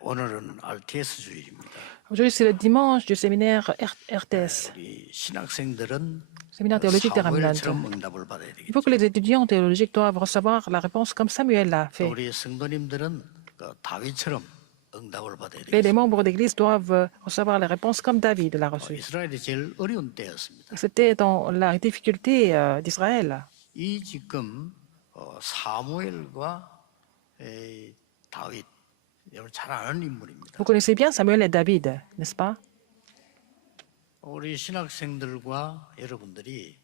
오늘은 RTS 주일입니다. Aujourd'hui, c'est le dimanche du séminaire RTS, 우리 신학생들은 séminaire théologique de Ramenante. 사무엘처럼 응답을 받아야 Il faut 되겠죠. que les étudiants théologiques doivent recevoir la réponse comme Samuel l'a 또 fait. 우리 성도님들은 다윗처럼 응답을 받아야 Et les 되겠죠. membres d'église doivent recevoir les réponses comme David l'a reçu. 이스라엘이 제일 어려운 때였습니다. C'était dans la difficulté d'Israël. 이 지금 사무엘과 다윗 여러분 잘 아는 인물입니다. Vous connaissez bien Samuel et David, n'est-ce pas? 우리 신학생들과 여러분들이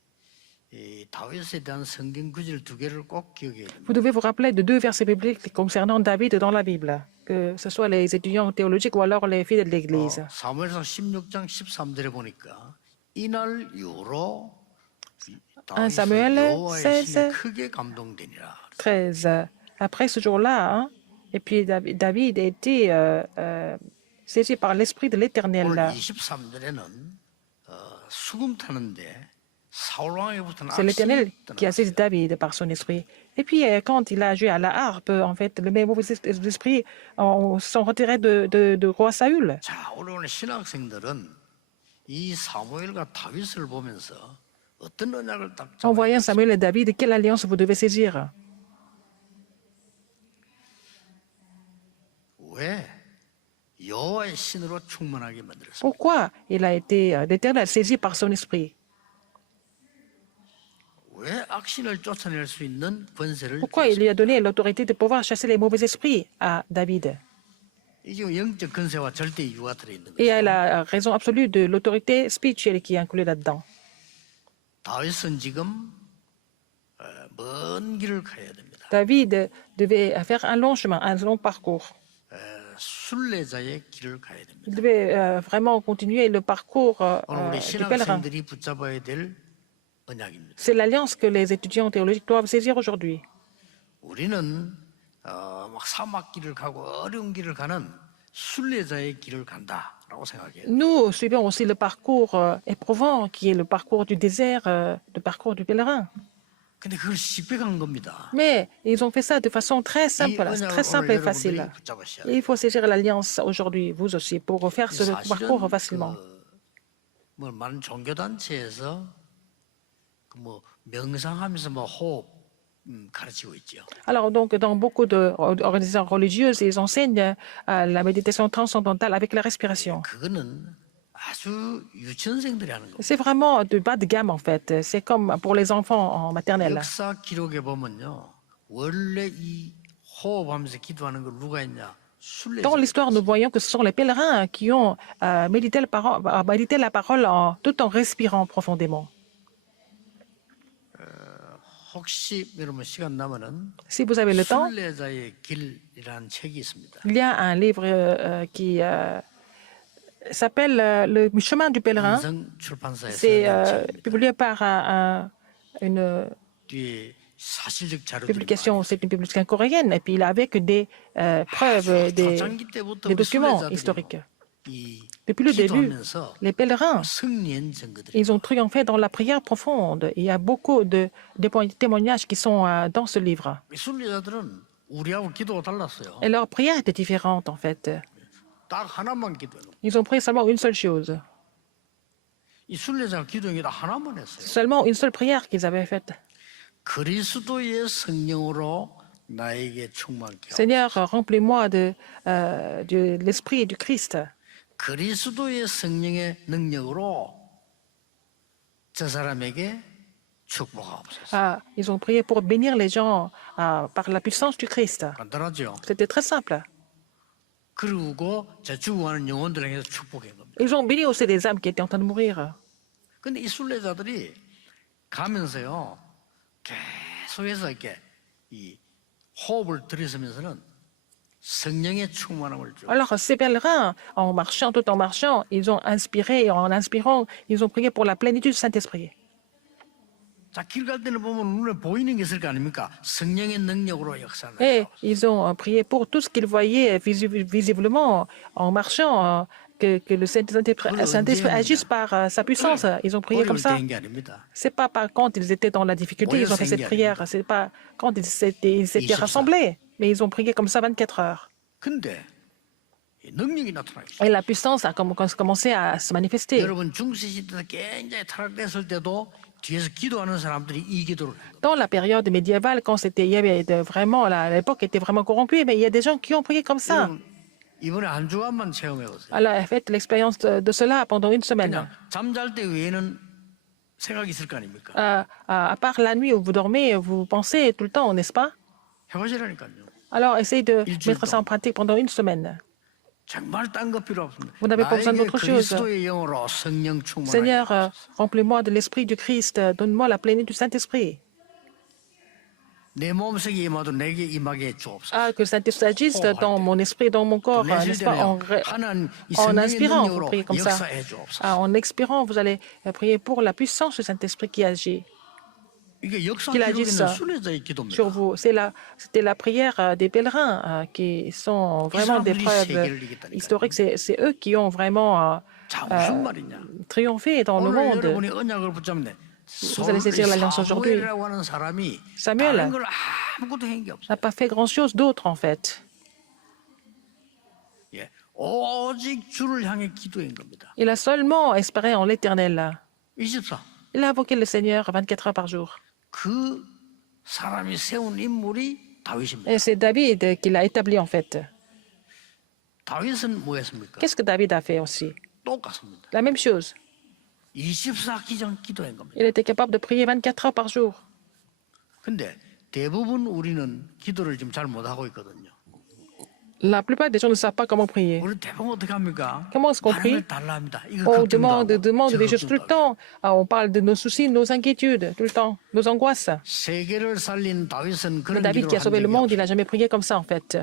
이 다윗에 대한 성경 구절 두 개를 꼭 기억해야 됩니다. Vous devez vous rappeler de deux versets bibliques concernant David dans la Bible, que ce soit les étudiants théologiques ou alors les fidèles de l'Église. 사무엘상 16장 13절에 보니까 이날 이후로 1 Samuel 다윗은 여호와의 16. 신에 크게 감동되니라. 13. Après ce jour-là, hein, et puis David a été saisi par l'Esprit de l'Éternel. 오늘 23절에는 수금 타는데 사울 왕에부터는 C'est l'Éternel 악신이 qui a saisi David par son esprit. Et puis, quand il a joué à la harpe, en fait, le mauvais esprits sont retirés de roi Saül. 자, 오늘 신학생들은 이 사무엘과 다윗을 보면서 어떤 언약을 딱 En voyant Samuel et David, quelle alliance vous devez saisir? 왜 여호와의 신으로 충만하게 만들었습니까? Pourquoi il a été l'Éternel saisi par son esprit? 왜 악신을 쫓아낼 수 있는 권세를 Pourquoi il lui a donné l'autorité de pouvoir chasser les mauvais esprits à David? 이게 영적 권세와 절대 이유가 들어있는 Et 거죠. la raison absolue de l'autorité spirituelle qui est inclue là-dedans. 다윗은 지금 먼 길을 가야 됩니다. David devait faire un long chemin, un long parcours. 순례자의 길을 가야 됩니다. Il devait vraiment continuer le parcours 오늘 우리 du pèlerin. 신학생들이 붙잡아야 될 언약입니다. C'est l'alliance que les étudiants théologiques doivent saisir aujourd'hui. 우리는 막 사막길을 가고 어려운 길을 가는 순례자의 길을 간다라고 생각해요. Nous suivons aussi le parcours éprouvant qui est le parcours du désert, le parcours du pèlerin. 근데 그걸 쉽게 간 겁니다. Mais ils ont fait ça de façon très 이 simple 언약을 et 오늘 facile. 여러분들이 붙잡으셔야 Et 돼요. il faut saisir l'alliance aujourd'hui, vous aussi, pour faire ce parcours facilement. 뭐 많은 종교단체에서 뭐 명상하면서 뭐 호흡 가르치고 있죠. Alors, donc, dans beaucoup d'organisations religieuses, ils enseignent la méditation transcendantale avec la respiration. 그거는 아주 유치원생들이 하는 거예요. C'est vraiment de bas de gamme, en fait. C'est comme pour les enfants en maternelle. 역사 기록에 보면요, 원래 이 호흡하면서 기도하는 걸 누가 했냐? 순례자. Dans l'histoire, nous voyons que ce sont les pèlerins qui ont médité la parole tout en respirant profondément. 혹시 여러분 시간 나면은 Si vous avez le temps, 순례자의 길이라는 책이 있습니다. il y a un livre qui s'appelle Le chemin du pèlerin. 한성 출판사에서 C'est 낸 책입니다. publié par une 뒤에 사실적 자료들이 publication, c'est une publication coréenne, et puis il a avec des preuves, 초창기 때부터 des 우리 documents 순례자들이 historiques. 이 Depuis le début, 기도하면서 les pèlerins, 승리한 증거들이 ils ont triomphé dans la prière profonde. Il y a beaucoup de témoignages qui sont dans ce livre. 이 순례자들은 우리하고 기도가 달랐어요. Et leur prière était différente, en fait. 딱 하나만 기도해요. Ils ont prié seulement une seule chose. 이 순례자가 기도한 게 다 하나만 했어요. Seulement une seule prière qu'ils avaient faite. 그리스도의 성령으로 나에게 충만케 하옵소서. Seigneur, remplis-moi de l'esprit du Christ. 그리스도의 성령의 능력으로 저 사람에게 축복하옵소서. Ils ont prié pour bénir les gens par la puissance du Christ. 간단하죠. C'était très simple. 그리고 저 죽어가는 영혼들에게 축복한 겁니다. Ils ont béni aussi des âmes qui étaient en train de mourir. 근데 이 순례자들이 가면서요 계속해서 이렇게 이 호흡을 들이쓰면서는 성령의 충만함을 줘. Alors, ces pèlerins, en marchant, tout en marchant, ils ont inspiré, et en inspirant, ils ont prié pour la plénitude du Saint-Esprit. 자, 길 갈 때는 보면 눈에 보이는 게 있을 거 아닙니까? 성령의 능력으로 역사를 Et 하죠. ils ont prié pour tout ce qu'ils voyaient visiblement en marchant, que le Saint-Esprit agisse par sa puissance. Ils ont prié comme 어려울 ça. 때인 게 아닙니다. C'est pas quand ils étaient dans la difficulté, ils ont fait cette prière. C'est pas quand ils s'étaient rassemblés, mais ils ont prié comme ça 24 heures. 근데 능력이 나타나기 Et 시작. la puissance a commencé à se manifester. 여러분 중세시대 때 굉장히 타락됐을 때도 뒤에서 기도하는 사람들이 이 기도를 해요. Dans la période médiévale, quand il y avait vraiment, l'époque était vraiment corrompue, mais il y a des gens qui ont prié comme ça. 여러분 이번에 한 주간만 체험해 보세요. Alors, faites l'expérience de cela pendant une semaine. 그냥 잠잘 때 외에는 생각이 있을 거 아닙니까? À part la nuit où vous dormez, vous pensez tout le temps, n'est-ce pas? 해보시라니까요. Alors, essayez de 일주일 mettre ça en pratique pendant une semaine. 정말 딴 거 필요 없습니다. Vous n'avez pas besoin 나에게 d'autre chose. 그리스도의 영으로 성령 충만하게 Seigneur, 하소서. remplis-moi de l'esprit du Christ, donne-moi la plénitude du Saint-Esprit. 내 몸속에 임하도 내게 임하게 주옵소서. Que le Saint-Esprit agisse dans mon esprit, dans mon corps, 내쉴 n'est-ce pas? 때는요, 하나님 이 En 성령의 inspirant, vous 능력으로 priez comme ça. 역사해 주옵소서. En expirant, vous allez prier pour la puissance du Saint-Esprit qui agit 이게 역사 qu'il 기록에 agisse 있는 순례자의 기도입니다. sur vous. C'était la prière des pèlerins qui sont vraiment des preuves historiques. C'est eux qui ont vraiment 자, 무슨 말이냐? triomphé dans le 오늘 monde. 여러분이 언약을 붙잡네. Vous allez saisir l'alliance aujourd'hui. 사무엘이라고 하는 사람이 Samuel 다른 걸 아무것도 한 게 없어요. n'a pas fait grand-chose d'autre, en fait. 예, 오직 주를 향해 기도한 겁니다. Il a seulement espéré en l'Éternel. 24. Il a invoqué le Seigneur 24 heures par jour. 그 사람이 세운 인물이 다윗입니다. Et c'est David qui l'a établi, en fait. 다윗은 뭐 했습니까? Qu'est-ce que David a fait aussi? 똑같습니다. La même chose. 24기정 기도한 겁니다. Il était capable de prier 24 heures par jour. 근데 대부분 우리는 기도를 지금 잘 못하고 있거든요. La plupart des gens ne savent pas comment prier. 우리 대부분 어떻게 합니까? Comment est-ce qu'on 많은 prie? 걸 달라 합니다. 이거 On 걱정도 하고, demande 저거 des choses tout le 걱정도 하고. temps. On parle de nos soucis, nos inquiétudes, tout le temps, nos angoisses. 세계를 살린 다윗은 Mais 그런 David qui 기도를 a sauvé 한 le 적이 monde, il 없어요. n'a jamais prié comme ça, en fait.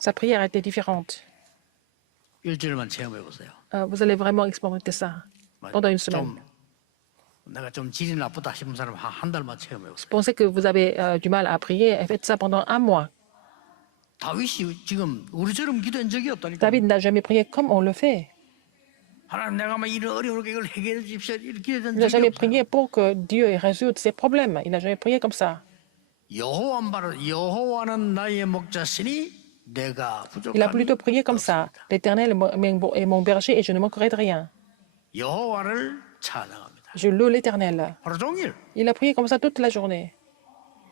Sa prière était différente. 일주일만 체험해 보세요. Vous allez vraiment expérimenter ça pendant une semaine. 내가 좀 질이 나쁘다 싶은 사람 한 달만 체험해 보세요. Pensez que vous avez du mal à prier, faites ça pendant un mois. 다윗이 지금 우리처럼 기도한 적이 없다니까. David n'a jamais prié comme on le fait. 하나님 내가 막 이런 어려운 이걸 해결해 주십시오. 이렇게 기도한 Il n'a 적이 jamais 없어요. prié pour que Dieu résoudre ses problèmes. Il n'a jamais prié comme ça. 여호와는 나의 목자시니 내가 Il a 부족함이 plutôt prié comme ça. 없습니다. L'Éternel est mon berger et je ne manquerai de rien. 여호와를 찬양합니다. Je loue l'Éternel. 하루 종일 Il a prié comme ça toute la journée.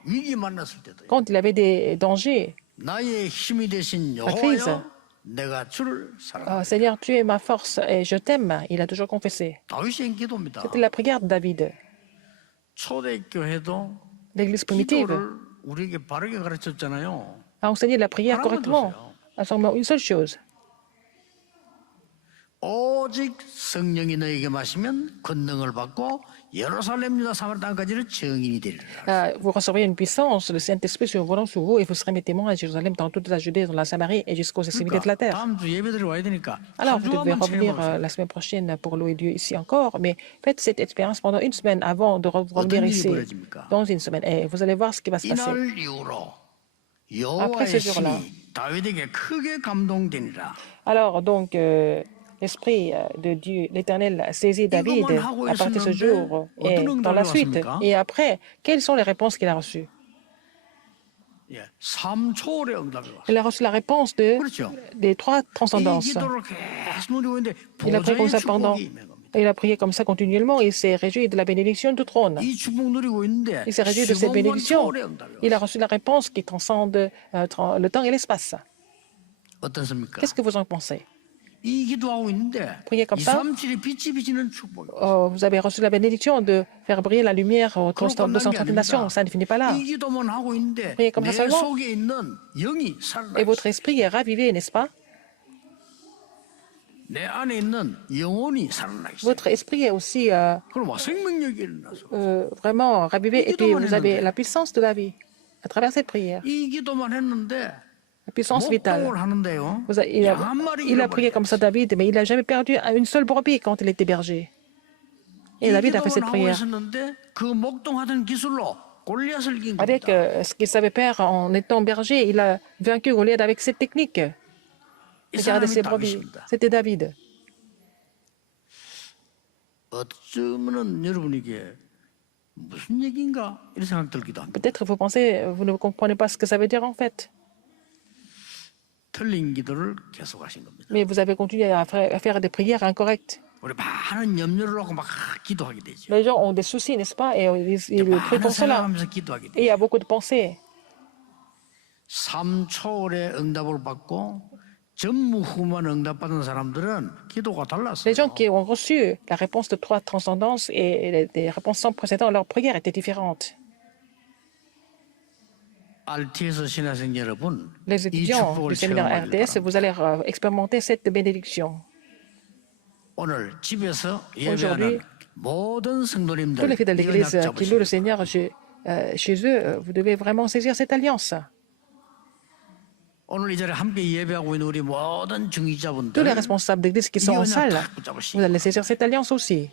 위기 만났을 때도 Quand il avait des dangers, 나의 힘이 되신 crise. 여호와여 내가 주를 사랑합니다. Seigneur, tu es ma force et je t'aime. Il a toujours confessé. 다윗의 기도입니다. C'était la prière de David. 초대교회도 L'Église primitive 기도를 우리에게 바르게 가르쳤잖아요. a enseigné la prière 하나만 correctement. 뒀어요. À seulement une seule chose. 오직 성령이 너에게 마시면 권능을 받고 예루살렘 유다 사마리 땅까지는 증인이 되리라. Vous recevrez une puissance, le Saint-Esprit survolant sur vous et vous serez mes témoins à Jérusalem, dans toute la Judée, dans la Samarie et jusqu'aux extrémités de la terre. 다음 주 예배들이 와야 되니까 Alors, 한 vous devez 주간만 revenir 체험하세요. la semaine prochaine pour louer Dieu ici encore, mais faites cette expérience pendant une semaine avant de revenir 어떤 일이 ici, 벌어집니까? dans une semaine. Et vous allez voir ce qui va se passer. 이날 이후로 Après ce 여호와의 jour-là. 신이 다윗에게 크게 감동되니라. Alors, donc, l'Esprit de Dieu, l'Éternel, a saisi David à partir de ce jour et dans la suite. Et après, quelles sont les réponses qu'il a reçues? 예, 3초월의 응답이 왔어요. Il a reçu la réponse 그렇죠. des trois 이 transcendances. 기도를 계속 누리고 있는데 Il a prié comme 보좌의 ça pendant. 축복이 임한 겁니다. Il a prié comme ça continuellement et il s'est réjoui de la bénédiction du trône. 이 축복 누리고 있는데 Il s'est réjoui de cette 15만 bénédiction. 초월의 응답이 Il a 왔어요. reçu la réponse qui transcende le temps et l'espace. 어떻습니까? Qu'est-ce que vous en pensez? 이 기도하고 있는데 Priez comme ça. 237이 빛이 비치는 축복이 Vous avez reçu la bénédiction de faire briller la lumière aux 그렇고 끝난 게 230 nations. Ça ne finit pas là. 이 기도만 하고 있는데 Priez comme 내 ça seulement. 속에 있는 영이 살아나 Et 있어요. votre esprit est ravivé, n'est-ce pas? 내 안에 있는 영혼이 살아나 있어요. Votre esprit est aussi 그럼 막 생명력이 일어나서 vraiment ravivé. Et puis vous avez la puissance de la vie à travers cette prière. 이 기도만 했는데 La puissance vitale. 목동을 하는데요. Il 한 마리 a prié 잃어버려요. comme ça David, mais il n'a jamais perdu une seule brebis quand il était berger. Et 이 David a fait cette 기도만 하고 prière 있었는데 그 목동하던 기술로 골리앗을 이긴 avec 겁니다. ce qu'il savait faire en étant berger. Il a vaincu Goliath avec cette technique. 이 Regardez 사람이 ses brebis. 다윗입니다. C'était David. 어쩌면은 여러분에게 무슨 얘기인가 이런 생각 들기도 합니다. Peut-être vous pensez, vous ne comprenez pas ce que ça veut dire en fait. 틀린 기도를 계속하신 겁니다. Mais vous avez continué à faire des prières incorrectes. 우리 많은 염려를 하고 막 기도하게 되죠. Les gens ont des soucis, n'est-ce pas? Et ils prient 많은 comme cela. 생각하면서 기도하게 Et il y 돼요. a beaucoup de pensées. 삶 초월의 응답을 받고 전무후무한 응답받은 사람들은 기도가 달랐어요. Les gens qui ont reçu la réponse de trois transcendances et les réponses sans précédent, leurs prières étaient différentes. RTS 신학생 여러분, Les 이 étudiants 축복을 du séminaire 체험하길 RTS, 바랍니다. vous allez expérimenter cette bénédiction. 오늘 집에서 Aujourd'hui, 예배하는 모든 Tous 성도님들 les fidèles de 이 l'Église 언약 qui louent le 잡으시기 Seigneur chez eux, vous devez vraiment saisir cette alliance. 오늘 이 자리에 함께 예배하고 있는 우리 모든 Tous 중직자분들 les responsables d'église qui 이 sont en 언약 salle, 다 vous 붙잡으시기 allez saisir cette alliance aussi.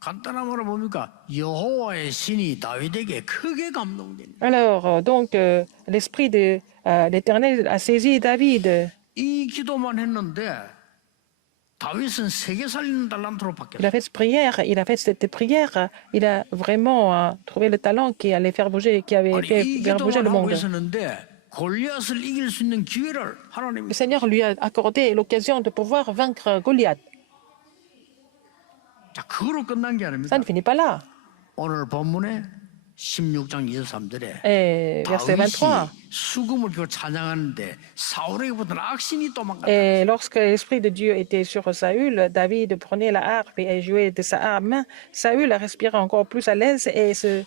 간단한 말로 뭡니까? 여호와의 신이 다윗에게 크게 감동됩니다. Alors, l'Esprit de l'Éternel a saisi David. 이 기도만 했는데 다윗은 세계 살리는 달란트로 Il 바뀌었어요. a fait cette prière, il a fait cette prière, il a vraiment trouvé le talent qui allait faire bouger, qui avait 아니, fait 이 faire bouger le 기도만 하고 monde. 있었는데 골리앗을 이길 수 있는 기회를 하나님이 Le Seigneur lui a accordé l'occasion de pouvoir vaincre Goliath. 자, 그거로 끝난 게 Ça 아닙니다. ne finit pas là. 오늘 본문에 16장 23절에 Et verset 23. 다윗이 수금을 쥐고 찬양하는데 사울에게 붙은 악신이 도망갔다. Et lorsque l'Esprit de Dieu était sur Saül, David prenait la harpe et jouait de sa harpe. Saül respirait encore plus à l'aise et se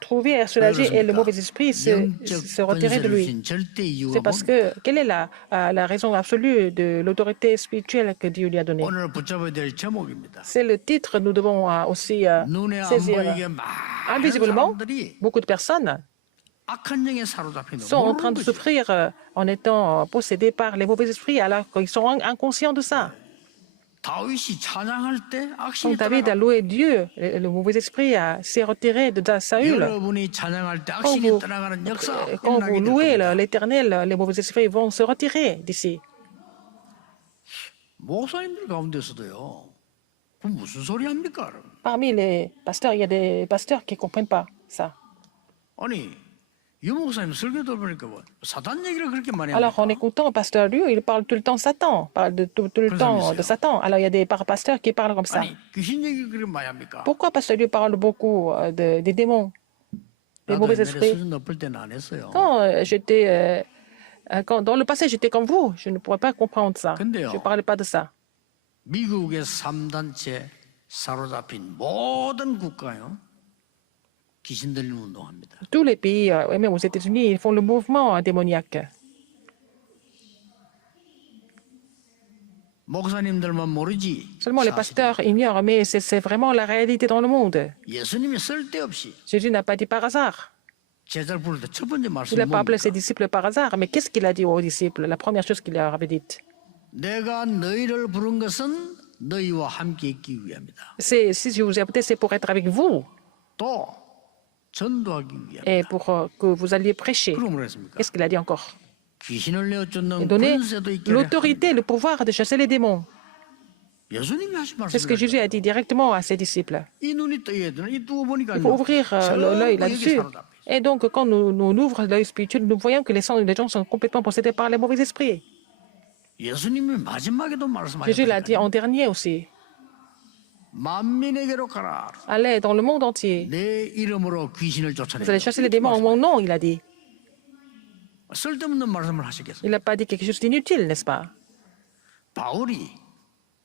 trouvait soulagé et le mauvais esprit se retirait de lui. C'est parce que, quelle est la raison absolue de l'autorité spirituelle que Dieu lui a donnée? 오늘 붙잡아야 될 제목입니다. C'est le titre, nous devons aussi 눈에 안 saisir. 보이게 많은 Invisiblement, 사람들이 beaucoup de personnes 악한 영에 사로잡히는 sont en train de 거죠. souffrir en étant possédés par les mauvais esprits alors qu'ils sont inconscients de ça. 다윗이 찬양할 때 Quand 악신이 David a 떠나가. loué Dieu, le mauvais esprit s'est retiré de Saül. 여러분이 찬양할 때 Quand 악신이 vous, 떠나가는 역사 quand vous 일어나게 될 louez 겁니다. l'Éternel, les mauvais esprits vont se retirer d'ici. 목사님들 가운데서도요. 그 무슨 소리 합니까? Parmi les pasteurs, il y a des pasteurs qui ne comprennent pas ça. 아니 유 목사님 설교 들어보니까 뭐 사단 얘기를 그렇게 많이 Alors, en 합니까? écoutant pasteur Liu, il parle tout le temps de Satan, parle tout le temps de Satan. Alors, il y a des pasteurs qui parlent comme ça. 아니 귀신 얘기 그렇게 많이 합니까? Pourquoi pasteur Liu parle beaucoup des démons, des 나도 mauvais 옛날에 esprits? 수준 높을 때는 안 했어요. Dans le passé, j'étais comme vous, je ne pourrais pas comprendre ça. 근데요. Je ne parlais pas de ça. 미국의 3단체 사로잡힌 모든 국가요. 귀신 들리는 운동합니다. Tous les pays, et même aux États-Unis, ils font le mouvement démoniaque. 목사님들만 모르지. Seulement les 사실은 pasteurs ignorent, mais c'est vraiment la réalité dans le monde. 예수님이 쓸데없이 Jésus n'a pas dit par hasard. 제자를 부를 때 첫 번째 Il 말씀이 n'a pas appelé ses 뭡니까? disciples par hasard, mais qu'est-ce qu'il a dit aux disciples? La première chose qu'il leur avait dite. 내가 너희를 부른 것은 너희와 함께 있기 위함이다. Si je vous ai appelé, c'est pour être avec vous 또 전도하기 위함이다. et pour que vous alliez prêcher. 그럼 뭐라 했습니까? Qu'est-ce qu'il a dit encore? 귀신을 내어 Et 쫓는 donner 권세도 있게 l'autorité, le pouvoir de chasser les démons. 예수님이 하신 C'est ce que Jésus 말씀이에요. a dit directement à ses disciples. 이 눈이 떠야 되는 이 두고 보니까 Il faut ouvrir l'œil là-dessus. Et donc, quand nous ouvrons l'œil spirituel, nous voyons que les gens sont complètement possédés par les mauvais esprits. 예수님이 마지막에도 Jésus l'a dit 말씀하셨어요. en dernier aussi. 만민에게로 가라. Allez dans le monde entier. 내 이름으로 귀신을 Vous allez 쫓아내라. chasser les démons en mon nom, il a dit. 쓸데없는 말씀을 하시겠어요. Il n'a pas dit quelque chose d'inutile, n'est-ce pas? 바울이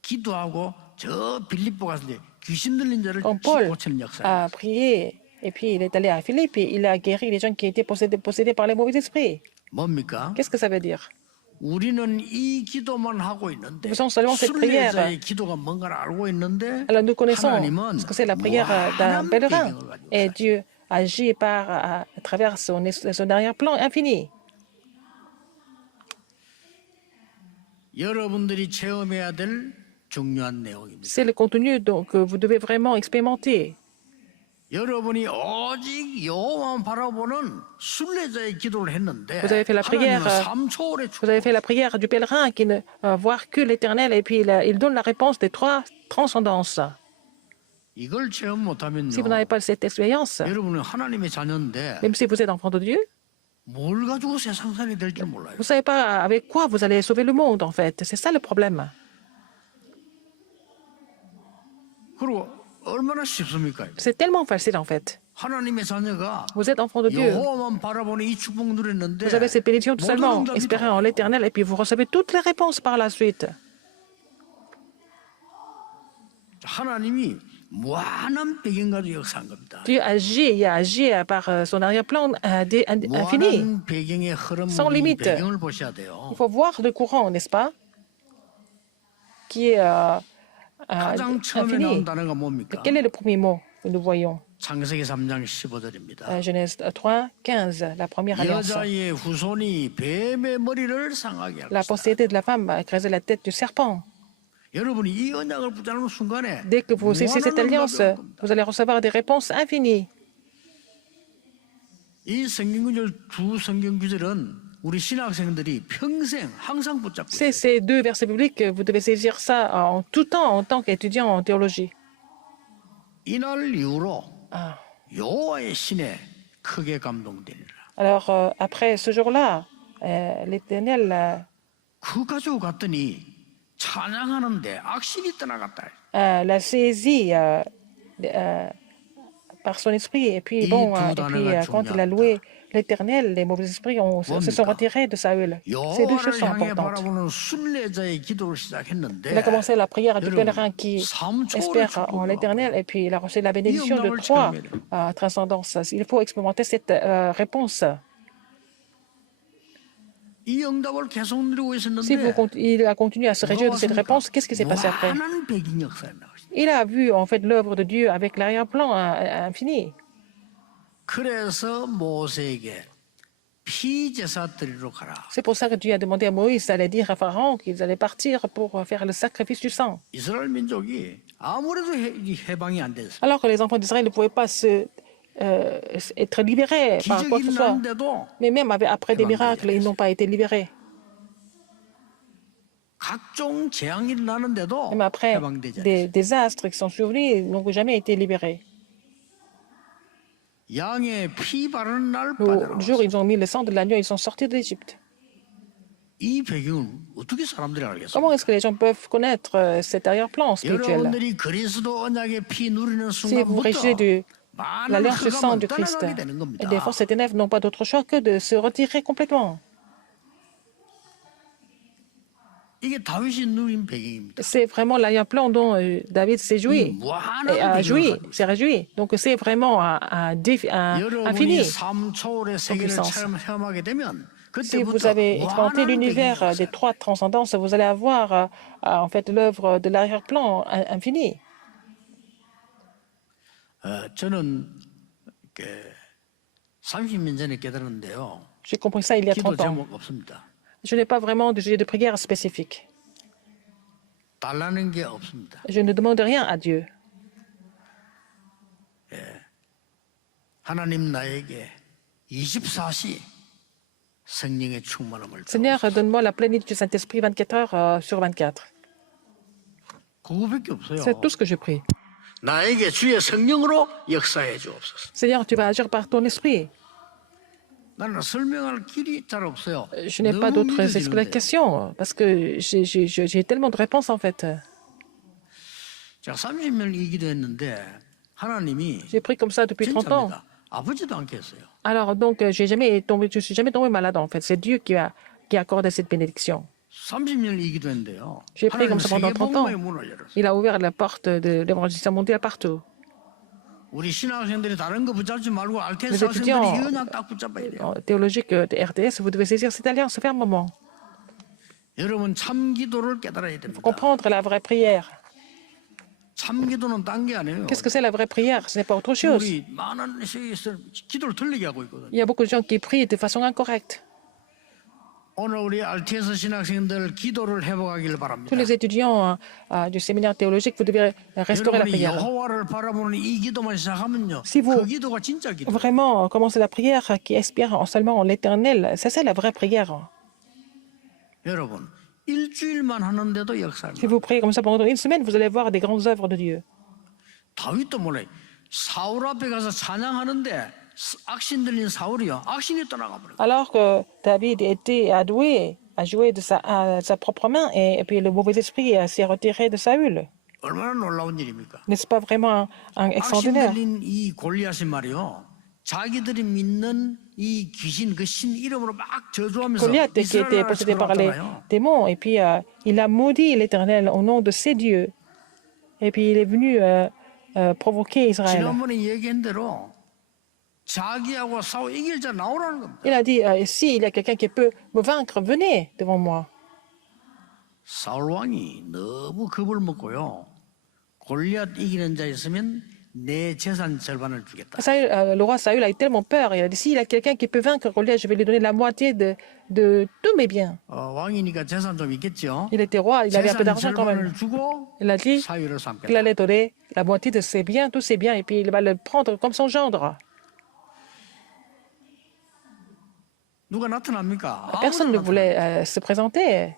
기도하고 저 빌립보 갔을 때 귀신 들린 자를 Quand Paul 고치는 역사예요. a prié, et puis il est allé à Philippe, et il a guéri les gens qui étaient possédés par les mauvais esprits. 뭡니까? Qu'est-ce que ça veut dire? 우리는 이 기도만 하고 있는데 Nous faisons seulement cette prière. 순례자의 기도가 뭔가를 알고 있는데 Alors nous connaissons 하나님은 ce que c'est la prière d'un 무한한 pèlerin. 배경을 가지고 Et 있어요. Dieu agit à travers son arrière-plan infini. 여러분들이 체험해야 될 중요한 내용입니다. C'est le contenu que vous devez vraiment expérimenter. 여러분이 오직 여호와만 바라보는 순례자의 기도를 했는데 Vous avez fait la prière, 하나님은 3초월의 Vous avez fait la prière du pèlerin qui ne voit que l'Éternel et puis il donne la réponse des trois transcendances. 이걸 체험 못하면요. Si vous n'avez pas cette expérience, 여러분은 하나님의 자녀인데 même si vous êtes enfant de Dieu, 뭘 가지고 세상 살이 될 줄 몰라요. Vous ne savez pas avec quoi vous allez sauver le monde, en fait. C'est ça le problème. 그리고 얼마나 쉽습니까? C'est tellement facile, en fait. 하나님의 자녀가 Vous êtes enfant de Dieu. 여호와만 바라보는 이 축복 누렸는데 Vous avez cette bénédiction tout 모든 seulement, 응답이 espérez 다 en l'éternel, et puis vous recevez toutes les réponses par la suite. 하나님이 무한한 배경 가지고 역사한 겁니다. Dieu agit, il a agi par son arrière-plan infini. 무한한 배경의 흐름, Sans 우리 limite. 배경을 보셔야 돼요. Il faut voir le courant, n'est-ce pas? Qui est 가장 처음에 infini. 나온 단어가 뭡니까? Quel est le premier mot que nous voyons? 창세기 3장 15절입니다. Genèse 3, 15, la première alliance. 여자의 후손이 뱀의 머리를 상하게 할 La 것이다. postérité de la femme a écrasé la tête du serpent. 여러분이 이 언약을 붙잡는 순간에 Dès que vous saisissez cette alliance, 무한한 응답이 올 겁니다. vous allez recevoir des réponses infinies. 이 성경구절 두 성경구절은 우리 신학생들이 평생 항상 붙잡고 있어요. C'est ces deux versets bibliques, vous devez saisir ça en tout temps en tant qu'étudiant en théologie. 이날 이후로 Ah. 여호와의 신에 크게 감동되리라. Alors, après ce jour-là, l'Éternel 그 가지고 갔더니 찬양하는데 악신이 떠나갔다. l'a saisi par son esprit. Et puis, bon, et puis, quand il a loué l'Éternel, les mauvais esprits se sont retirés de Saül. Ces deux choses 여호와를 sont 향해 importantes. 바라보는 순례자의 기도를 시작했는데 Il a commencé la prière du 여러분, pèlerin qui 3초를 espère en l'Éternel et puis il a reçu la bénédiction de 3 transcendances. Il faut expérimenter cette réponse. 이 응답을 계속 누리고 Si 있었는데 il a continué à se réjouir de cette réponse, qu'est-ce qui s'est passé après? 무한한 배경 역사에 나가시죠. Il a vu en fait l'œuvre de Dieu avec l'arrière-plan infini. 그래서 모세에게 피제사 드리러 가라. C'est pour ça que Dieu a demandé à Moïse d'aller dire à Pharaon qu'ils allaient partir pour faire le sacrifice du sang. 이스라엘 민족이 아무래도 해방이 안 됐어요. Alors que les enfants d'Israël ne pouvaient pas être libérés par quoi que ce 기적이 soit. 났는데도 Mais même après des miracles, ils n'ont pas été libérés. 각종 재앙이 일어나는데도 Même après 해방되지 des 않았어요. désastres qui sont survenus, ils n'ont jamais été libérés. 양의 피 바르는 날 Le jour où 빠져나왔어요. ils ont mis le sang de l'agneau, ils sont sortis d'Égypte. 이 배경을 어떻게 사람들이 알겠어요? Comment est-ce que les gens peuvent connaître cet arrière-plan spirituel? 여러분들이 그리스도 언약의 피 누리는 Si vous 순간부터 réjouissez de 많은 l'alliance du sang 흑암은 du Christ, 떠나가게 되는 겁니다. les forces des ténèbres n'ont pas d'autre choix que de se retirer complètement. 이게 다윗이 누린 배경입니다. C'est vraiment l'arrière-plan dont David s'est 이 joui. 무한한 Et a 배경을 joui, 가지고 있어요. s'est réjoui. Donc c'est vraiment 여러분이 infini. 삶 초월의 세계를 puissance. 체험하게 되면 Si vous 그때부터 avez expérimenté 무한한 l'univers 배경이 des 있어요. 3 transcendances, vous allez avoir en fait l'œuvre de l'arrière-plan infini. 저는 30년 전에 깨달았는데요. J'ai compris ça il y a 기도 30 ans. 제목 없습니다. Je n'ai pas vraiment de sujet de prière spécifique. 달라는 게 없습니다. Je ne demande rien à Dieu. 하나님 나에게 24시 성령의 충만함을 Seigneur, donne-moi la plénitude du Saint-Esprit 24 heures sur 24. 그거밖에 없어요. C'est tout ce que je prie. 나에게 주의 성령으로 역사해 주옵소서. Seigneur, tu vas agir par ton esprit. 나는 설명할 길이 잘 없어요. Je n'ai pas 너무 d'autres 믿어지는데. explications parce que j'ai tellement de réponses en fait. 제가 30년 이 기도했는데 하나님이 J'ai pris comme ça depuis 30 ans. 진짜입니다. 아프지도 않게 했어요. Alors donc, je suis jamais tombé malade en fait. C'est Dieu qui a accordé cette bénédiction. 30년 이 기도했는데요. J'ai pris comme 하나님은 ça pendant 30 ans. 세계복음의 문을 열었어요. Il a ouvert la porte de l'évangélisation mondiale partout. 우리 신학생들이 다른 거 붙잡지 말고 Les 알테스 학생들이 이 étudiants 언약 딱 붙잡아야 돼요. théologiques de RTS, vous devez saisir cette alliance fermement. 여러분 참 기도를 깨달아야 됩니다. Comprendre la vraie prière. 참 기도는 딴 게 아니에요. Qu'est-ce que c'est la vraie prière? Ce n'est pas autre chose. 우리 많은 세계에서 기도를 틀리게 하고 있거든요. Il y a beaucoup de gens qui prient de façon incorrecte. 오늘 우리 RTS 신학생들 기도를 회복하기를 Tous 바랍니다. les étudiants du séminaire théologique, vous devez restaurer la 여러분이 prière. 여호와를 바라보는 이 기도만 시작하면요. Si vous- 그 기도가 진짜 기도. Vraiment, commencer la prière qui espère seulement en l'éternel, ça c'est la vraie prière. 여러분 일주일만 하는데도 Si 역사입니다. vous priez comme ça pendant une semaine, vous allez voir des grandes œuvres de Dieu. 다윗도 몰래 사울 앞에 가서 찬양하는데 악신 들린 사울이요. 악신이 떠나가 버려. Alors que David était adoué à jouer de sa propre main, et puis le mauvais esprit s'est retiré de Saül. 얼마나 놀라운 일입니까? N'est-ce pas vraiment un 악신 extraordinaire? 들린 이 골리앗이 말이요. 자기들이 믿는 이 귀신 그 신 이름으로 막 저주하면서 Goliath qui 이스라엘 était 나라를 possédé par les 쳐들어왔잖아요. démons, et puis il a maudit l'Éternel au nom de ses dieux. Et puis il est venu provoquer Israël. 지난번에 얘기한 대로 자기하고 싸워 이길 자 나오라는 겁니다. Il a dit, s'il y a quelqu'un qui peut me vaincre, venez devant moi. 사울 왕이 너무 겁을 먹고요. 골리앗 이기는 자 있으면 내 재산 절반을 주겠다. Le roi Saül a eu tellement peur. Il a dit, s'il y a quelqu'un qui peut vaincre Goliath, je vais lui donner la moitié de tous mes biens. 왕이니까 재산 좀 있겠죠. Il était roi, il avait un peu 재산 d'argent quand même. 절반을 주고 Il a dit 사위를 qu'il 삼겠다. allait donner la moitié de ses biens, tous ses biens, et puis il va le prendre comme son gendre. 누가 나타납니까? Personne ne 아무도 voulait se présenter,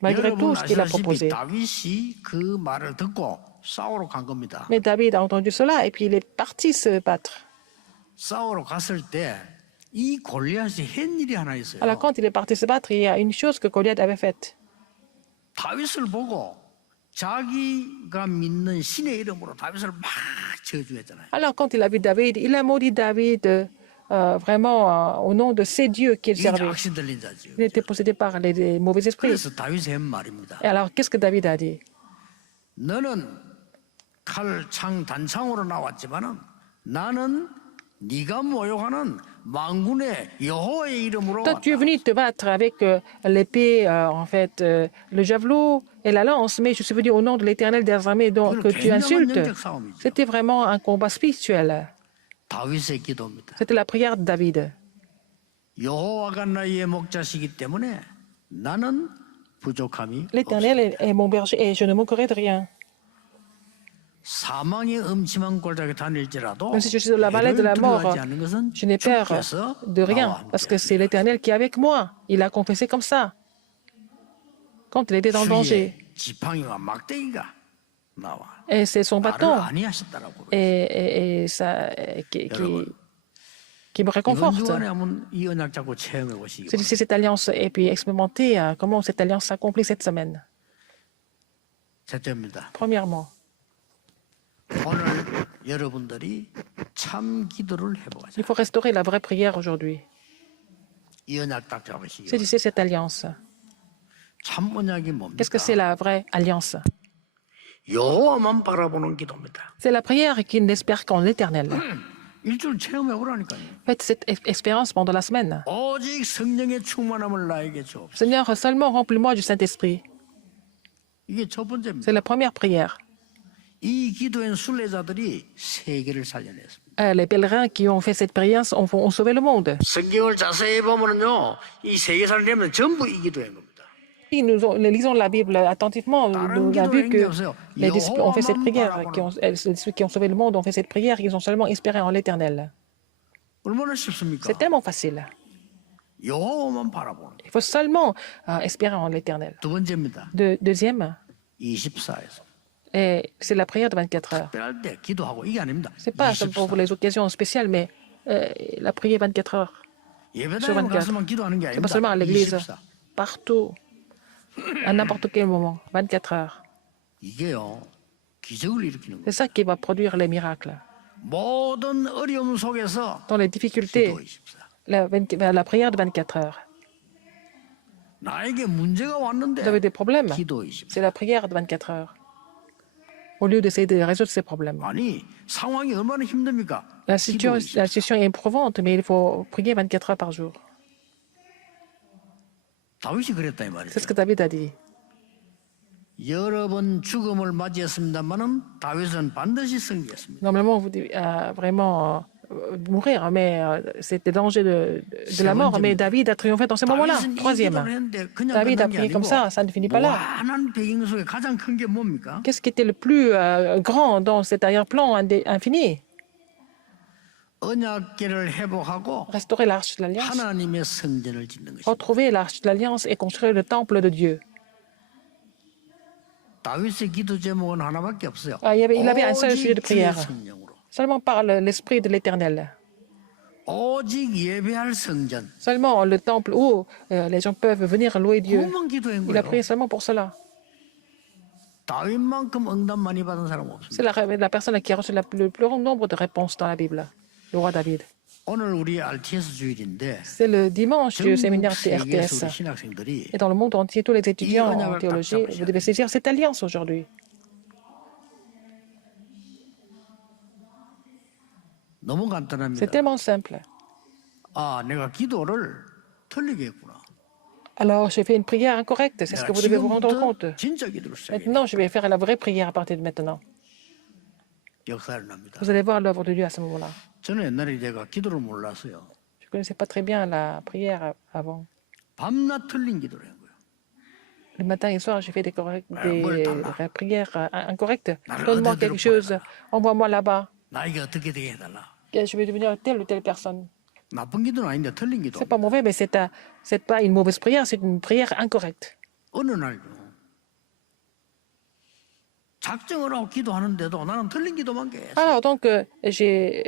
malgré 여러분 tout ce qu'il a 아시다시피 proposé. 다윗이 그 말을 듣고 싸우러 간 겁니다. Mais David a entendu cela, et puis il est parti se battre. 싸우러 갔을 때 이 골리앗이 한 일이 하나 있어요. Alors quand il est parti se battre, il y a une chose que Goliath avait faite. 다윗을 보고 자기가 믿는 신의 이름으로 다윗을 막 저주했잖아요. Alors quand il a vu David, il a maudit David vraiment au nom de ces dieux qu'il 이게 servait. 악신 들린 자죠. Il était possédé par les mauvais esprits. 그래서 다윗이 한 말입니다. Et alors qu'est-ce que David a dit? 너는 칼, 창, 단창으로 나왔지만은 나는 네가 모욕하는 만군의 여호와의 이름으로 Toi, tu es venu te battre avec l'épée, en fait, le javelot et la lance, mais je suis venu au nom de l'Éternel des armées que tu insultes. C'était vraiment un combat spirituel. 다윗의 기도입니다. C'était la prière de David. 여호와가 나의 목자시기 때문에 나는 부족함이 없습니다. L'Éternel est mon berger et je ne manquerai de rien. 사망의 음침한 골짜기 다닐지라도 Même si je suis dans la vallée de la mort, je n'ai peur de rien, parce que c'est l'Éternel qui est avec moi. Il a confessé comme ça, quand il était en danger. 지팡이와 막대기가 나와. Et c'est son 나를 bâton 안위하셨다라고. et ça, qui me 이번 réconforte. 주간에 한번 이 언약 잡고 체험해 보시기 바랍니다. C'est cette alliance, et puis expérimenter comment cette alliance s'accomplit cette semaine. 첫째입니다. Premièrement, 오늘 여러분들이 참 기도를 해보자. il faut restaurer la vraie prière aujourd'hui. 이 언약 딱 잡으시기 바랍니다. Saisissez cette alliance. 참 언약이 뭡니까? Qu'est-ce que c'est la vraie alliance? 여호와만 바라보는 기도입니다. C'est la prière qui n'espère qu'en l'Éternel. 일주일 체험해 보라니까요. Faites cette expérience pendant la semaine. 오직 성령의 충만함을 나에게 주옵소서. Seigneur, seulement remplis-moi du Saint-Esprit. 이게 첫 번째입니다. C'est la première prière. 이 기도엔 순례자들이 세계를 살려냈습니다. Les pèlerins qui ont fait cette prière ont sauvé le monde. 성경을 자세히 보면요, 이 세계 살려면 전부 이 기도인 겁니다. Si nous lisons la Bible attentivement, nous avons vu que les disciples ont fait cette prière, ceux qui ont sauvé le monde ont fait cette prière, ils ont seulement espéré en l'Éternel. 얼마나 쉽습니까? C'est tellement facile. 여호와만 바라보는. Il faut seulement espérer en l'Éternel. 두 번째입니다. Deuxième, 24에서. et c'est la prière de 24 heures. 특별할 때 기도하고 이게 아닙니다. C'est pas pour les occasions spéciales, mais la prière 24 heures. 예배당에 가서만 기도하는 게 C'est pas 아닙니다. seulement à l'église, 24. partout, à n'importe quel moment, 24 heures. 이게요, 기적을 일으키는 C'est 거예요. ça qui va produire les miracles. 모든 어려움 속에서 Dans les difficultés, 기도 24. la prière de 24 heures. 나에게 문제가 왔는데 Vous avez des problèmes, 기도 24. c'est la prière de 24 heures. Au lieu d'essayer de résoudre ces problèmes. 아니 상황이 얼마나 힘듭니까? La 기도 situation est éprouvante, mais il faut prier 24 heures par jour. 다윗이 그랬다 이 말이에요. C'est ce que David a dit. 여러 번 죽음을 맞이했습니다만은 다윗은 반드시 승리했습니다. Normalement, vous devez vraiment mourir, mais c'était danger de la mort. Mais David a triomphé dans ces moments-là. 다윗은 이 Troisième, 기도를 했는데 그냥 David a 끝난 게 prié comme 아니고 ça ne finit pas là. 무한한 배경 속에 가장 큰 게 뭡니까? Qu'est-ce qui était le plus grand dans cet arrière-plan infini? 언약궤를 회복하고 Restaurer l'arche de l'Alliance, 하나님의 성전을 짓는 것입니다. retrouver l'arche de l'Alliance et construire le temple de Dieu. 다윗의 기도 제목은 하나밖에 없어요. Il avait un seul sujet de 오직 주의 prière. 성령으로. seulement par l'Esprit de l'Éternel. 오직 예배할 성전. Seulement le temple où les gens peuvent venir louer Dieu. 그것만 기도한 Il a 거예요. prié seulement pour cela. 다윗만큼 응답 많이 받은 사람 없습니다. C'est la personne qui a reçu le plus grand nombre de réponses dans la Bible, le roi David. 오늘 우리 RTS 주일인데 C'est le dimanche du séminaire 전국 세계에서 TRTS. 우리 신학생들이 Et dans le monde entier, tous les étudiants en théologie, vous devez saisir cette alliance aujourd'hui. 너무 C'est 간단합니다. tellement simple. 아, 내가 기도를 틀리게 했구나. Alors, j'ai fait une prière incorrecte, c'est ce que vous devez vous rendre compte. 지금부터 진짜 기도를 시작해야 돼요. Maintenant, je vais faire la vraie prière à partir de maintenant. 역사를 납니다. Vous allez voir l'œuvre de Dieu à ce moment-là. 저는 옛날에 제가 기도를 몰랐어요. Je ne connaissais pas très bien la prière avant. 밤낮 틀린 기도를 한 거예요. Le matin et le soir, j'ai fait des prières incorrectes. 나를 Donne-moi 어디로 quelque chose, envoie-moi là-bas. 나에게 어떻게 되게 해달라. Je vais devenir telle ou telle personne. 나쁜 기도는 아닌데 틀린 기도. C'est pas mauvais, mais c'est pas une mauvaise prière, c'est une prière incorrecte. 어느 날도 작정을 하고 기도하는데도 나는 틀린 기도만 계속. Alors, donc, j'ai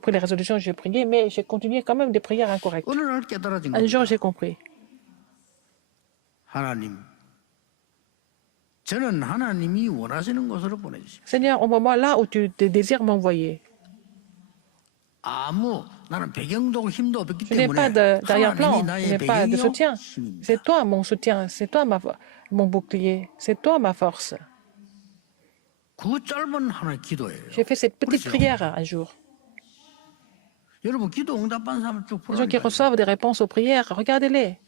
pris les résolutions, j'ai prié, mais j'ai continué quand même des prières incorrectes. 어느 날 깨달아진 Un jour, 겁니다. j'ai compris. 하나님, 저는 하나님이 원하시는 곳으로 보내주십시오. Seigneur, envoie-moi là où tu désires m'envoyer. 나는 배경도 힘도 없기 Je n'ai pas 때문에 d'arrière-plan, 하나님이 je 나의 n'ai pas de 배경이요 soutien. 힘입니다. C'est toi mon soutien, c'est toi mon bouclier, c'est toi ma force. 그 짧은 하나의 기도예요. J'ai fait cette petite 그렇죠? prière un jour. 여러분 기도 응답받는 사람 쭉 Les gens qui 보라니까요. reçoivent des réponses aux prières, regardez-les.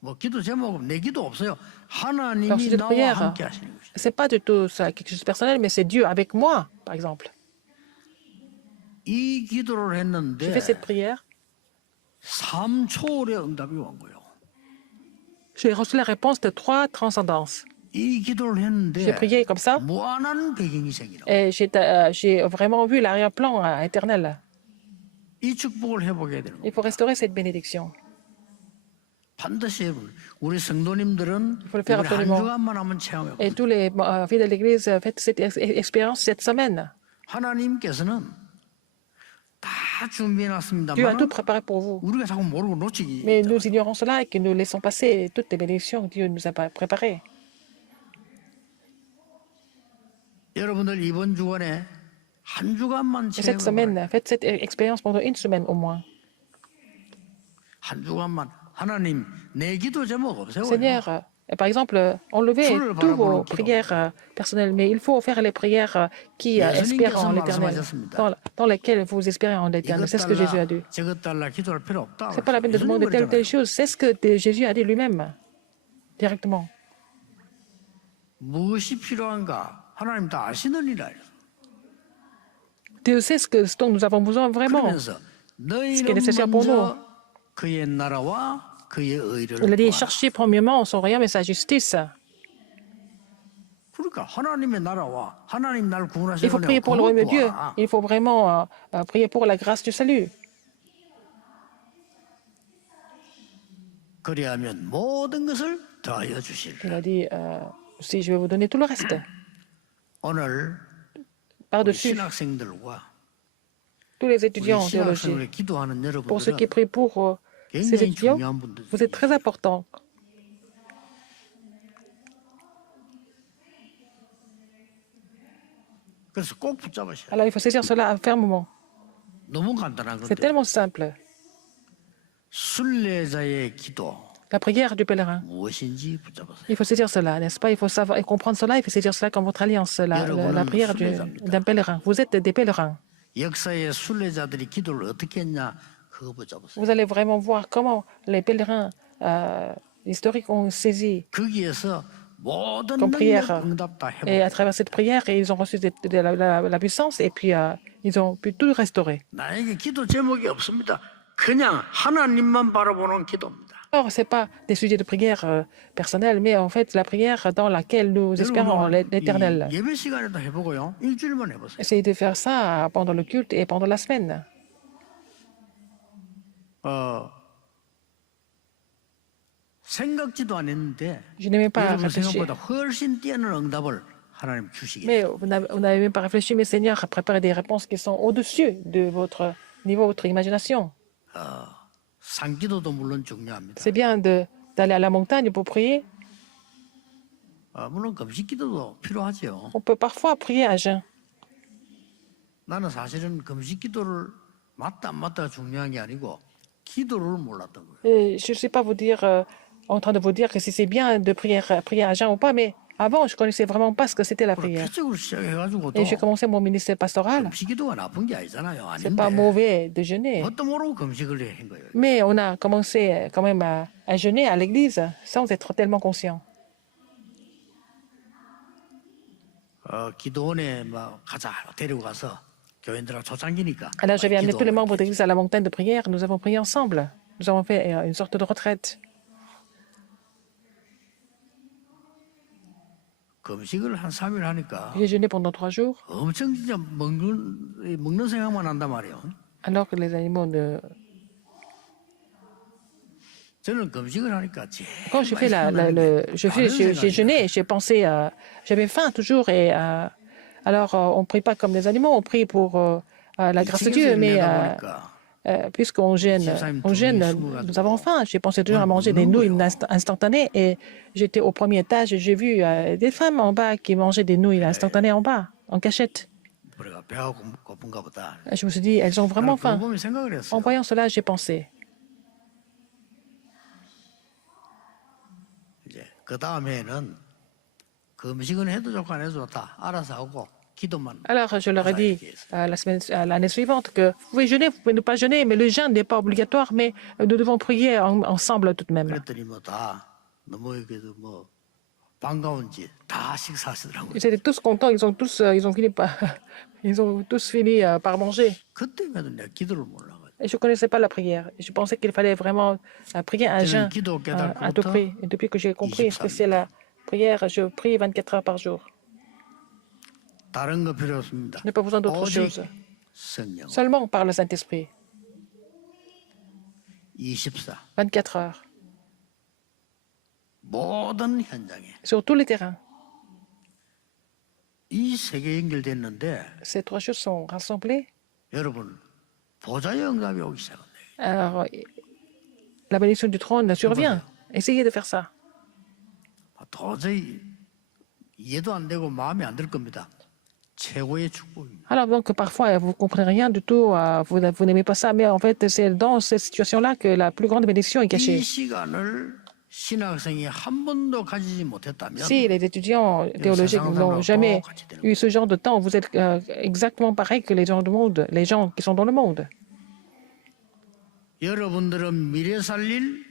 뭐 기도 제목은 내 기도 없어요. Leur 하나님이 sujet de 나와 prière, 함께 하시는 것이죠. c'est pas du tout ça, quelque chose de personnel, mais c'est Dieu avec moi, par exemple. 이 기도를 J'ai 했는데 fait cette prière, 3초월의 응답이 온 거예요. j'ai reçu la réponse de 3 transcendances. 이 기도를 J'ai 했는데 prié comme ça, 무한한 배경이 생기라. et j'ai vraiment vu l'arrière-plan éternel. 이 축복을 회복해야 되는 Il 거예요. faut restaurer cette bénédiction. 반드시 여러분, 우리 성도님들은 Il faut le faire 이번에 한 absolument. 주간만 한번 체험해 Et 보세요. tous les fidèles de l'Église, faites cette expérience cette semaine. 하나님께서는 다 준비해 Dieu a tout 놨습니다만 préparé pour vous. 우리가 자꾸 모르고 놓치기. Mais nous ignorons cela et que nous laissons passer toutes les bénédictions que Dieu nous a préparées. 여러분들 이번 주간에 한 주간만 Et cette 체험해 semaine, faites cette expérience pendant une semaine au moins. 한 주간만 하나님 내 기도 제목 없어요. Seigneur, par exemple, enlevez toutes vos prières personnelles, mais il faut faire les prières qui espèrent en l'éternel, dans lesquelles vous espérez en l'éternel. C'est ce que Jésus a dit. 저것 달라 기도할 필요 없다. Ce n'est pas la peine de demander telle ou telle chose. C'est ce que Jésus a dit lui-même, directement. 무엇이 필요한가 하나님 다 아시느니라. Dieu sait ce dont nous avons besoin vraiment. 그러면서 Ce qui est 너희는 nécessaire pour nous. 먼저 그의 나라와 그의 의를 Il a dit, 구하라. cherchez premièrement son royaume et sa justice. 그러니까 하나님의 나라와 하나님 날 Il 구원하시는 faut prier pour le royaume de Dieu. Il faut vraiment prier pour la grâce du salut. 그리하면 모든 것을 더하여 주실. Il a dit, si je vais vous donner tout le reste. 오늘 우리 Par-dessus, 신학생들과 tous les 우리 étudiants en théologie. 신학생을 기도하는 Pour ceux qui 여러분들은 prient pour ces 굉장히 étudiants, 중요한 분들. vous êtes très importants. 그래서 꼭 붙잡으셔야 돼요. Alors il faut saisir cela fermement. 너무 간단한 C'est 건데 tellement simple. 순례자의 기도 La prière du pèlerin. 무엇인지 붙잡으세요. Il faut saisir cela, n'est-ce pas? Il faut savoir et comprendre cela. Il faut saisir cela comme votre alliance, la prière d'un pèlerin. Vous êtes des pèlerins. 역사의 순례자들이 기도를 어떻게 했냐 그거 붙잡으세요. Vous allez vraiment voir comment les pèlerins historiques ont saisi 거기에서 모든 comme 능력 prière. 응답 다 Et à 해보고 travers cette prière, ils ont reçu la puissance et puis ils ont pu tout restaurer. 나에게 기도 제목이 없습니다. 그냥 하나님만 바라보는 기도입니다. Alors, ce n'est pas des sujets de prière personnels, mais en fait la prière dans laquelle nous espérons l'éternel. 예배 시간에도 해보고요. 일주일만 해보세요. Essayez de faire ça pendant le culte et pendant la semaine. 생각지도 안 했는데 Je n'aimais pas 여러분 réfléchir. 생각보다 훨씬 뛰어난 응답을 하나님 주시게. Mais vous n'avez même pas réfléchi, mais Seigneur a préparé des réponses qui sont au-dessus de votre niveau, votre imagination. 산기도도 물론 중요합니다. C'est bien d'aller à la montagne pour prier. 물론 금식기도도 필요하죠. On peut parfois prier à jeun. 나는 사실은 금식기도를 맞다 안 맞다가 중요한 게 아니고 기도를 몰랐던 거예요. Et je ne sais pas vous dire, en train de vous dire que si c'est bien de prier à jeun ou pas, mais avant, je ne connaissais vraiment pas ce que c'était la prière. 표적으로 시작해가지고도 Et j'ai commencé mon ministère pastoral. 금식기도가 나쁜 게 아니잖아요. C'est pas 아닌데 mauvais de jeûner. 뭣도 모르고 금식을 한 거예요. Mais on a commencé quand même à jeûner à l'église sans être tellement conscient. 기도원에 막 가자 데리고 가서 교인들하고 초창기니까. Alors j'avais amené tous les 기도원. membres de l'église à la montagne de prière. Nous avons prié ensemble. Nous avons fait une sorte de retraite. 금식을 한 3일 하니까 J'ai jeûné pendant 3 jours, 엄청 진짜 먹는 생각만 한단 말이에요. alors que les animaux ne... 저는 금식을 하니까 제일 Quand j'ai fait 많이 생각나는 게 j'ai jeûné, j'ai pensé, j'avais faim toujours et alors on prie pas comme les animaux, on prie pour la grâce de Dieu, mais puisqu'on gêne, nous avons faim. J'ai pensé toujours à manger des nouilles instantanées et j'étais au premier étage et j'ai vu des femmes en bas qui mangeaient des nouilles instantanées en bas, en cachette. 우리가 배가 고픈가 보다. Et je me suis dit, elles ont vraiment 그걸 faim. 보면 생각을 En 했어요. voyant cela, j'ai pensé. 이제 그 다음에는 금식은 해도 좋고 안 해도 좋다. 알아서 하고 기도만. Alors, je leur ai dit l'année suivante que vous pouvez jeûner, vous pouvez ne pas jeûner, mais le jeûne n'est pas obligatoire, mais nous devons prier ensemble tout de même. 그랬더니 뭐 다 너무 그래도 뭐 반가운지 다 식사하시더라고요. Ils étaient tous contents, ils ont tous fini par manger. 그때마다 내가 기도를 몰라가지고. Et je ne connaissais pas la prière. Et je pensais qu'il fallait vraiment prier à jeun à tout prix. Et depuis que j'ai compris ce que c'est la prière, je prie 24 heures par jour. 다른 거 필요 없습니다. Je n'ai pas besoin d'autre 오직 chose. 성령. Seulement par le Saint-Esprit. 24. 24 heures. 모든 현장에 Sur tous les terrains. 이 세 개 연결됐는데 Ces 3 choses sont rassemblées. 여러분 보좌의 응답이 오기 시작합니다. Alors, la bénédiction du trône survient. Essayez de faire ça. 도저히 이해도 안 되고 마음에 안 들 겁니다. 최고의 축복입니다. Alors, donc, parfois, vous ne comprenez rien du tout, vous n'aimez pas ça, mais en fait, c'est dans cette situation-là que la plus grande bénédiction est 이 cachée. 시간을 신학생이 한 번도 가지지 못했다면 Si les étudiants théologiques n'ont jamais eu ce genre de temps, vous êtes exactement pareil que les gens du monde, les gens qui sont dans le monde. 여러분들은 미래 살릴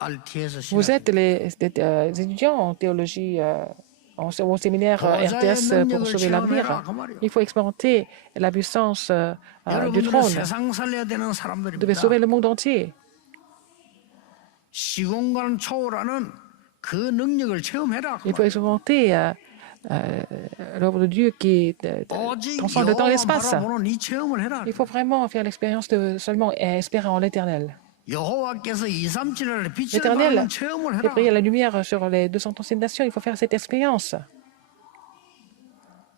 RTS Vous êtes 신학생. les étudiants en théologie, au séminaire RTS pour sauver l'avenir. Il faut expérimenter la puissance du 여러분들은 trône. 세상 살려야 되는 Vous devez 사람들입니다. sauver le monde entier. 시공간 초월하는 그 능력을 체험해라. Il faut expérimenter l'œuvre de Dieu qui 오직 transcende le temps et 여호와만 l'espace. 바라보는 이 체험을 해라. Il faut vraiment faire l'expérience de seulement espérer en l'éternel. 여호와께서 237을 빛을 L'éternel 발하는 체험을 fait 해라. briller la lumière sur les 237 nations. Il faut faire cette expérience.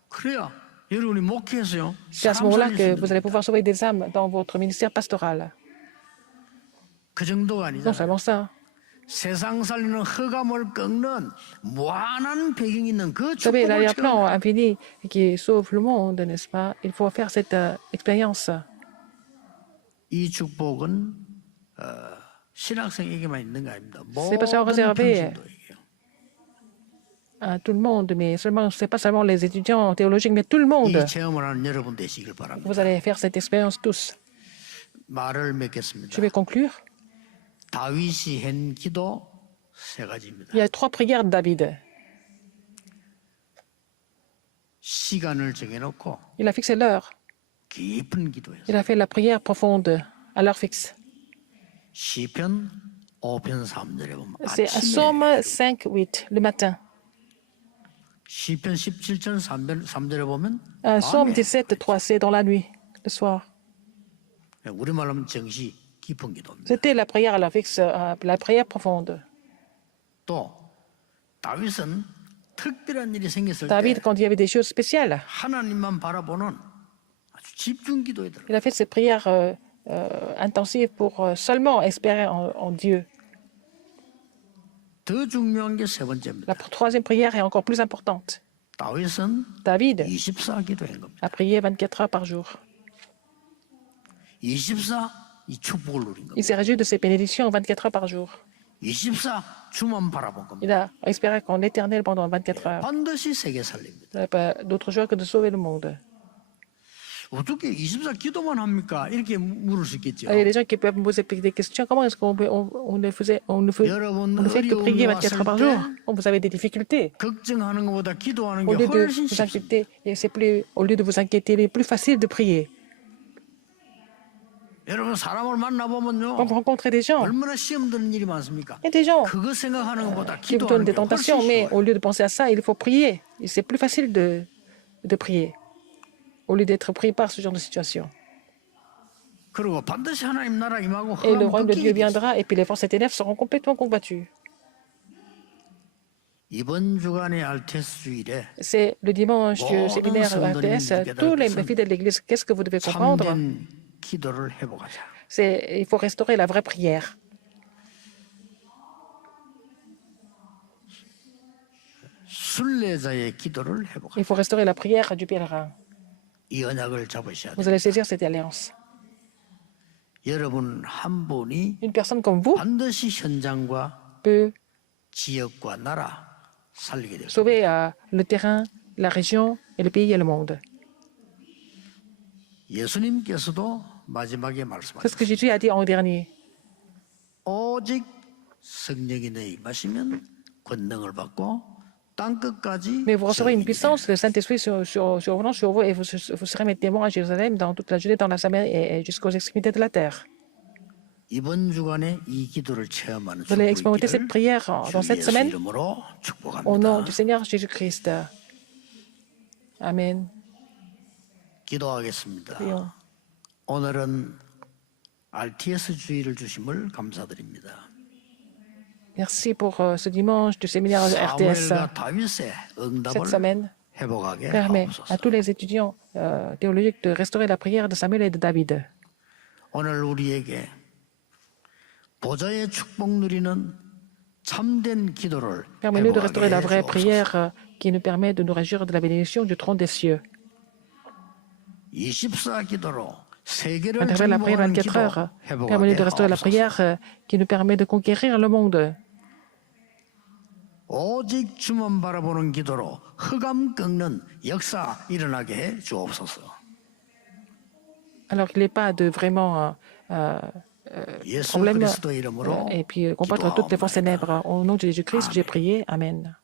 그래야 여러분이 목회에서요. C'est à ce moment-là que vous allez pouvoir sauver des âmes dans votre ministère pastoral. 그 정도가 Non 아니잖아요. seulement ça. 세상 살리는 흑암을 꺾는 무한한 배경이 있는 그 Vous savez, 축복을 l'arrière-plan 체험해라. infini qui sauve le monde, n'est-ce pas? Il faut faire cette expérience. 이 축복은 신학생에게만 있는 거 아닙니다. C'est pas seulement 모든 réservé 평신도에게요. à tout le monde, mais seulement, c'est pas seulement les étudiants théologiques, mais tout le monde. 이 체험을 하는 여러분 되시길 바랍니다. Vous allez faire cette expérience tous. 말을 맺겠습니다. Je vais conclure. 다윗이 한 기도 세 가지입니다. Il y a 3 prières de David. 시간을 정해놓고 Il a fixé l'heure. 깊은 기도했어요. Il a fait la prière profonde à l'heure fixe. 시편 5편 3절에 보면 C'est Psaume 5, 8, le matin. 시편 17편 3절에 보면 Psaume 밤에 17, 3, c'est dans la nuit, le soir. 우리말로 하면 정시 깊은 기도입니다. C'était la prière à l'heure fixe, la prière profonde. 또 다윗은 특별한 일이 생겼을 David, 때 quand il y avait des choses spéciales, 하나님만 바라보는 아주 집중 기도에 들어. il a fait cette prière intensive pour seulement espérer en Dieu. 더 중요한 게 세 La 번째입니다. troisième prière est encore plus importante. 다윗은 David 24 기도한 겁니다. a prié 24 heures par jour. 24 이 축복을 누린 Il 겁니다. s'est réjoui de ses bénédictions 24 heures par jour. 24 주만 바라본 Il 겁니다. a espéré qu'en éternel pendant 24 heures. 반드시 세계 살립니다. Il n'avait pas d'autre choix que de sauver le monde. 어떻게 24 기도만 합니까? 이렇게 물을 수 있겠죠. Il y a des gens qui peuvent me poser des questions. Comment est-ce on ne fait que prier 24 heures par jour? Quand vous avez des difficultés, 걱정하는 것보다 기도하는 au 게 lieu de 훨씬 vous 쉽습니다. inquiéter, au lieu de vous inquiéter, il est plus facile de prier. 여러분 사람을 만나보면요. Quand vous rencontrez des gens, 얼마나 시험 드는 일이 많습니까? il y a des gens 그거 생각하는 것보다 qui vous donnent 기도하는 des 게 훨씬 tentations, mais 쉬워요. au lieu de penser à ça, il faut prier. Et c'est plus facile de prier, au lieu d'être pris par ce genre de situation. 그리고 반드시 하나님 나라 임하고 Et le 흥하면 royaume de Dieu 꺾이게 돼 있어요. viendra, et puis les forces des ténèbres seront complètement combattues. 이번 주간의 RTS 주일에 C'est le dimanche du Bon, séminaire nous, RTS. nous, Tous les nous, fidèles de l'Église, qu'est-ce que vous devez comprendre? 참된 기도를 회복하자. Il faut restaurer la vraie prière. 순례자의 기도를 회복하자. Il faut restaurer la prière du pèlerin. 이 언약을 잡으셔야 Vous 돼요. allez saisir cette alliance. 여러분 한 분이 Une personne comme vous 반드시 현장과 peut 지역과 나라 살리게 돼요. sauver le terrain, la région, et le pays et le monde. 예수님께서도 마지막에 C'est ce que 말씀하셨어요. Jésus a dit en dernier. 오직 성령이 너희 임하시면 권능을 받고 땅 끝까지 Mais vous recevrez une 증인이 puissance, le Saint-Esprit survenant sur vous, et vous serez mes témoins à Jérusalem, dans toute la Judée, dans la Samarie et jusqu'aux extrémités de la terre. 이번 주간에 이 기도를 체험하는 Vous allez expérimenter 축복이 cette 있기를 prière dans 주 cette 예수 semaine 이름으로 au nom 축복합니다. du Seigneur Jésus-Christ. Amen. 기도하겠습니다. Prions. 오늘은 RTS 주일을 주심을 감사드립니다. Merci pour ce dimanche du séminaire RTS. 사무엘과 다윗의 Cette 응답을 semaine 회복하게 permet 하옵소서. à tous les étudiants théologiques de restaurer la prière de Samuel et de David. 오늘 우리에게 보좌의 축복 누리는 참된 기도를 Permets-nous de restaurer la 회복하게 vraie 해주옵소서. prière qui nous permet de nous réjouir de la bénédiction du trône des cieux. 24 기도로 세계를 À travers la prière 정복하는 24 기도 heures, 회복하게 permets-nous de restaurer la 하옵소서. prière qui nous permet de conquérir le monde. 오직 주만 바라보는 기도로 흑암 꺾는 역사 일어나게 해 주옵소서. Alors qu'il n'y ait pas de vraiment 예수 problème 그리스도 이름으로 et puis combattre toutes les forces 기도하옵나이다. ténèbres. Au nom de Jésus-Christ, j'ai prié. Amen.